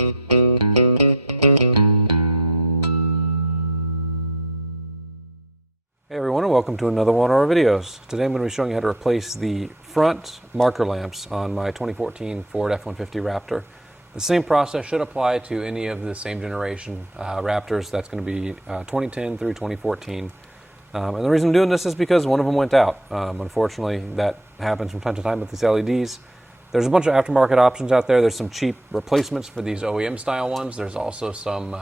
Hey everyone, and welcome to another one of our videos. Today I'm going to be showing you how to replace the front marker lamps on my 2014 Ford F-150 Raptor. The same process should apply to any of the same generation Raptors. That's going to be 2010 through 2014. And the reason I'm doing this is because one of them went out. Unfortunately, that happens from time to time with these LEDs. There's a bunch of aftermarket options out there. There's some cheap replacements for these OEM style ones. There's also some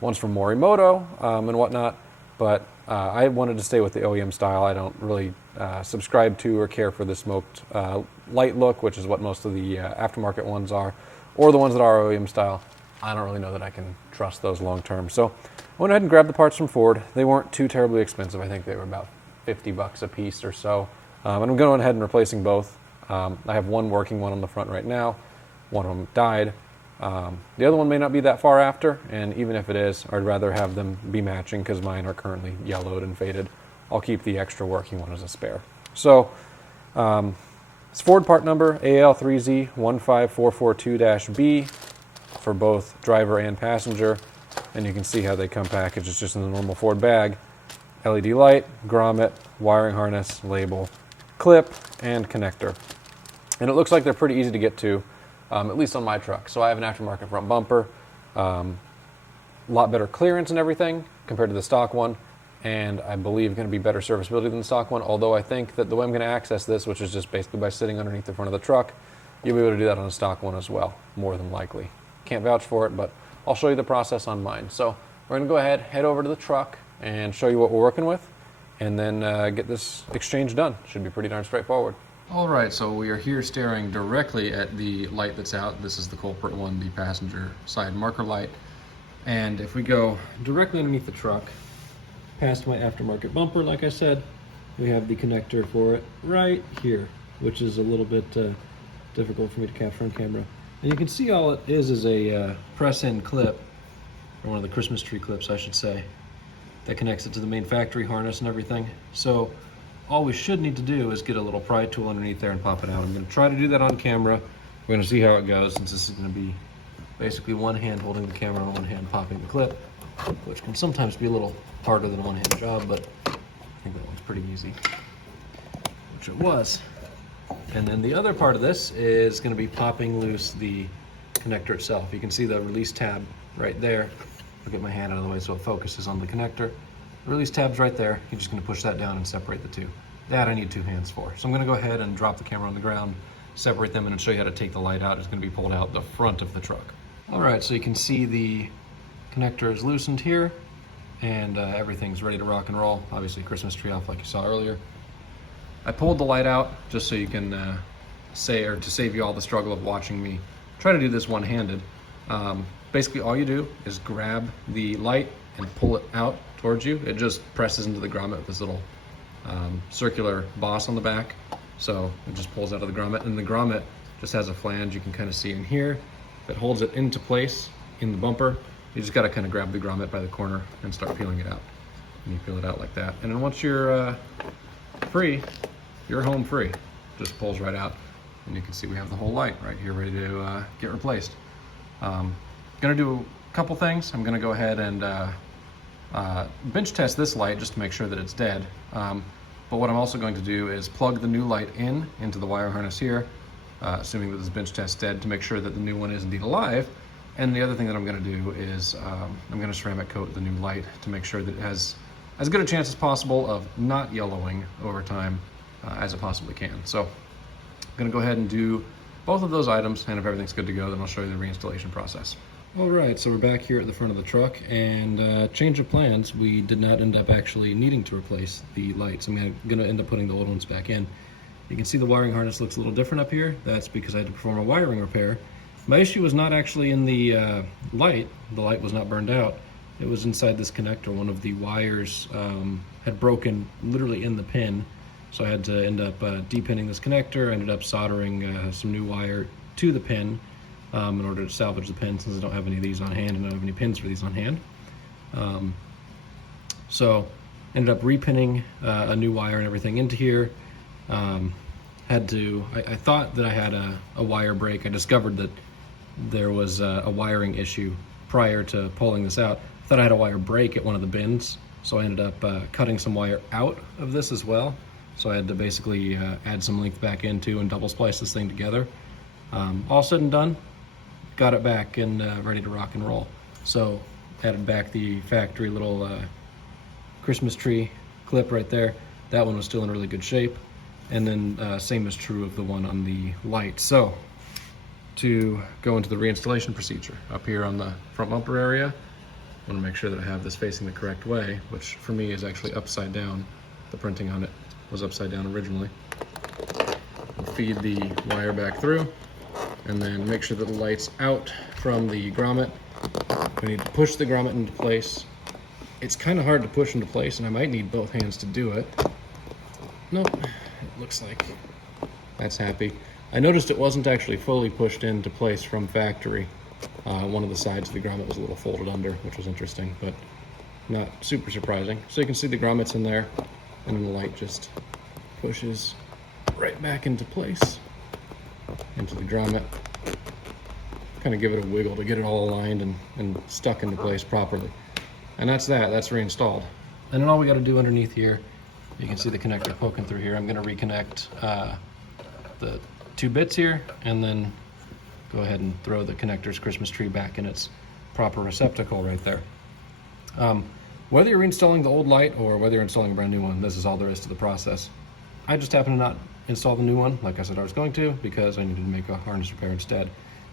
ones from Morimoto and whatnot. But I wanted to stay with the OEM style. I don't really subscribe to or care for the smoked light look, which is what most of the aftermarket ones are, or the ones that are OEM style. I don't really know that I can trust those long term. So I went ahead and grabbed the parts from Ford. They weren't too terribly expensive. I think they were about $50 a piece or so. And I'm going ahead and replacing both. I have one working one on the front right now. One of them died. The other one may not be that far after, and even if it is, I'd rather have them be matching because mine are currently yellowed and faded. I'll keep the extra working one as a spare. So, it's Ford part number AL3Z15442-B for both driver and passenger, and you can see how they come packaged. It's just in the normal Ford bag. LED light, grommet, wiring harness, label, clip, and connector. And it looks like they're pretty easy to get to. At least on my truck. So I have an aftermarket front bumper, a lot better clearance and everything compared to the stock one, and I believe going to be better serviceability than the stock one, although I think that the way I'm going to access this, which is just basically by sitting underneath the front of the truck, you'll be able to do that on a stock one as well, more than likely. Can't vouch for it, but I'll show you the process on mine. So we're going to go ahead, head over to the truck, and show you what we're working with, and then get this exchange done. Should be pretty darn straightforward. Alright, so we are here staring directly at the light that's out. This is the culprit one, the passenger side marker light. And if we go directly underneath the truck, past my aftermarket bumper, like I said, we have the connector for it right here, which is a little bit difficult for me to capture on camera. And you can see all it is a press-in clip, or one of the Christmas tree clips, I should say, that connects it to the main factory harness and everything. So all we should need to do is get a little pry tool underneath there and pop it out. I'm going to try to do that on camera. We're going to see how it goes, since this is going to be basically one hand holding the camera and one hand popping the clip, which can sometimes be a little harder than a one-hand job, but I think that one's pretty easy, which it was. And then the other part of this is going to be popping loose the connector itself. You can see the release tab right there. I'll get my hand out of the way so it focuses on the connector. The release tab's right there. You're just going to push that down and separate the two. That I need two hands for. So I'm going to go ahead and drop the camera on the ground, separate them, and show you how to take the light out. It's going to be pulled out the front of the truck. Alright, so you can see the connector is loosened here, and everything's ready to rock and roll. Obviously Christmas tree off like you saw earlier. I pulled the light out just so you can to save you all the struggle of watching me try to do this one-handed. Basically all you do is grab the light and pull it out towards you. It just presses into the grommet with this little circular boss on the back. So it just pulls out of the grommet, and the grommet just has a flange you can kind of see in here that holds it into place in the bumper. You just got to kind of grab the grommet by the corner and start peeling it out. And you peel it out like that. And then once you're free, you're home free. Just pulls right out. And you can see we have the whole light right here ready to get replaced. Gonna do a couple things. I'm gonna go ahead and bench test this light just to make sure that it's dead. But what I'm also going to do is plug the new light into the wire harness here, assuming that this bench test's dead, to make sure that the new one is indeed alive. And the other thing that I'm going to do is I'm going to ceramic coat the new light to make sure that it has as good a chance as possible of not yellowing over time as it possibly can. So I'm going to go ahead and do both of those items, and if everything's good to go, then I'll show you the reinstallation process. Alright, so we're back here at the front of the truck, and change of plans, we did not end up actually needing to replace the lights. I'm going to end up putting the old ones back in. You can see the wiring harness looks a little different up here. That's because I had to perform a wiring repair. My issue was not actually in the light. The light was not burned out. It was inside this connector. One of the wires had broken literally in the pin, so I had to end up depinning this connector. I ended up soldering some new wire to the pin in order to salvage the pin, since I don't have any of these on hand and I don't have any pins for these on hand. So ended up repinning a new wire and everything into here. I thought that I had a wire break. I discovered that there was a wiring issue prior to pulling this out. I thought I had a wire break at one of the bins, so I ended up cutting some wire out of this as well. So I had to basically add some length back into and double splice this thing together. All said and done, got it back and ready to rock and roll. So added back the factory little Christmas tree clip right there. That one was still in really good shape. And then same is true of the one on the light. So to go into the reinstallation procedure, up here on the front bumper area, I want to make sure that I have this facing the correct way, which for me is actually upside down. The printing on it was upside down originally. Feed the wire back through, and then make sure that the light's out from the grommet. We need to push the grommet into place. It's kind of hard to push into place, and I might need both hands to do it. Nope, it looks like that's happy. I noticed it wasn't actually fully pushed into place from factory. One of the sides of the grommet was a little folded under, which was interesting, but not super surprising. So you can see the grommet's in there, and then the light just pushes right back into place, into the grommet. Kind of give it a wiggle to get it all aligned and stuck into place properly. And that's reinstalled. And then all we got to do underneath here, you can see the connector poking through here. I'm going to reconnect the 2 bits here, and then go ahead and throw the connector's Christmas tree back in its proper receptacle right there. Whether you're reinstalling the old light or whether you're installing a brand new one, this is all there is to the process. I just happen to not install the new one, like I said I was going to, because I needed to make a harness repair instead.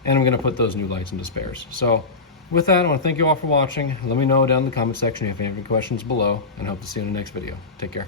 And I'm going to put those new lights into spares. So with that, I want to thank you all for watching. Let me know down in the comment section if you have any questions below, and hope to see you in the next video. Take care.